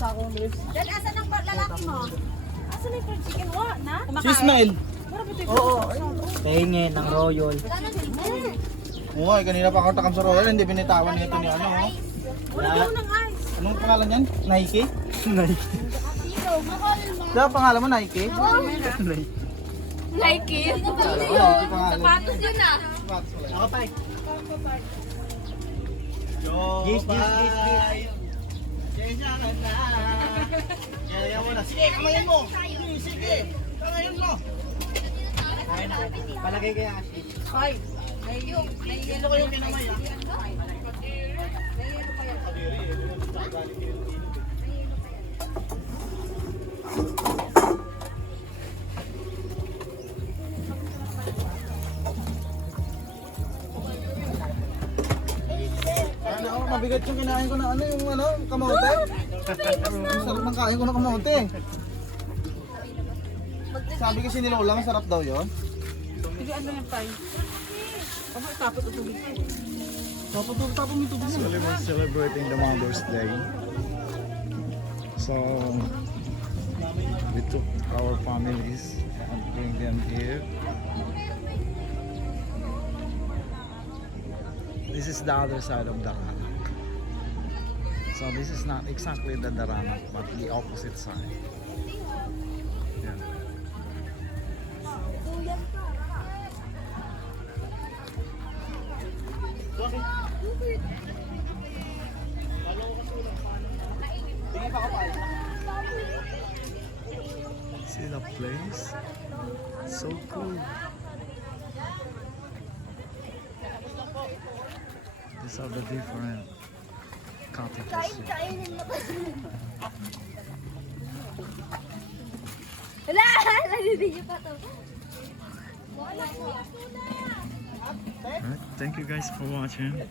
sa akong lips. Dan, asan ang lalaki mo? Asan na yung fried chicken? Wa na? Si Ismail. Wala ba ito? Oo. Tingin ng Royal. Wala nang chicken. Oo, kanina pa ako takam sa Royal, hindi binitawan nito ni ano. Oh. Wala daw ng ice. Anong pangalan yan? Nike? Nike. Ito, mahal mo. Diba pangalan mo Nike? Nike. Nike. Sapatos yun ah. Ako pa. Gis. Kaya mo na. Sige, kamayan mo. Sige. Kamayan mo. Palagay kaya Ashley. Ay. Sino ko yung kinamay ah? Mabigat yung kinain ko na ano, yung ano, kamote. Ang sarap ng kain ko ng kamote. Sabi kasi nila ulang, sarap daw yun. Sige, ano yung tayo? Ano tapos ito dito? Tapos nito din. Actually, we're celebrating the Mother's Day. So, we took our families and bring them here. This is the other side of Daranak. So this is not exactly the Daranak, but the opposite side. Yeah. See the place? So cool. These are the different cottages here. Wala! Nag-video pa to. Alright, thank you guys for watching.